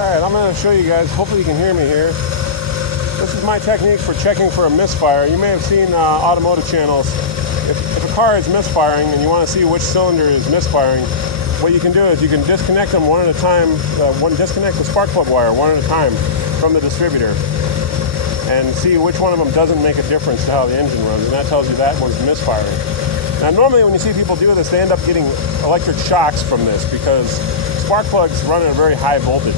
Alright, I'm going to show you guys, hopefully you can hear me here. This is my technique for checking for a misfire. You may have seen automotive channels. If a car is misfiring and you want to see which cylinder is misfiring, what you can do is you can disconnect them one at a time, disconnect the spark plug wire one at a time from the distributor and see which one of them doesn't make a difference to how the engine runs, and that tells you that one's misfiring. Now normally when you see people do this, they end up getting electric shocks from this because spark plugs run at a very high voltage,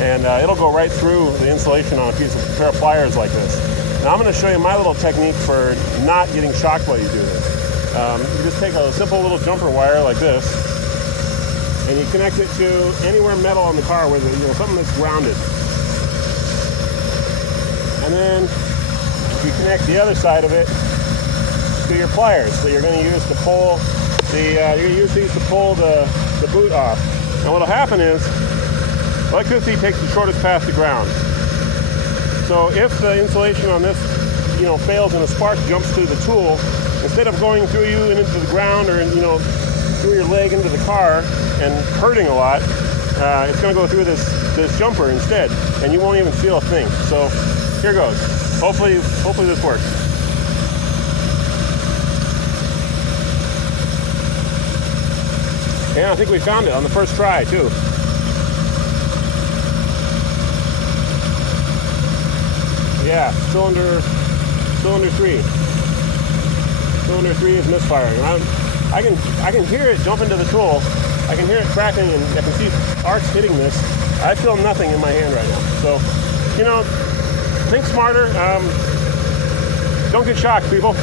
and it'll go right through the insulation on a pair of pliers like this. Now I'm going to show you my little technique for not getting shocked while you do this. You just take a simple little jumper wire like this, and you connect it to anywhere metal on the car with something that's grounded. And then you connect the other side of it to your pliers that you're going to use to pull the boot off. Now what'll happen is electricity takes the shortest path to ground. So if the insulation on this fails and a spark jumps through the tool, instead of going through you and into the ground or through your leg into the car and hurting a lot, it's going to go through this jumper instead, and you won't even feel a thing. So here goes. Hopefully this works. Yeah, I think we found it on the first try too. Yeah, cylinder 3. Cylinder 3 is misfiring. I can hear it jump into the tool. I can hear it cracking, and I can see arcs hitting this. I feel nothing in my hand right now. So, think smarter. Don't get shocked, people.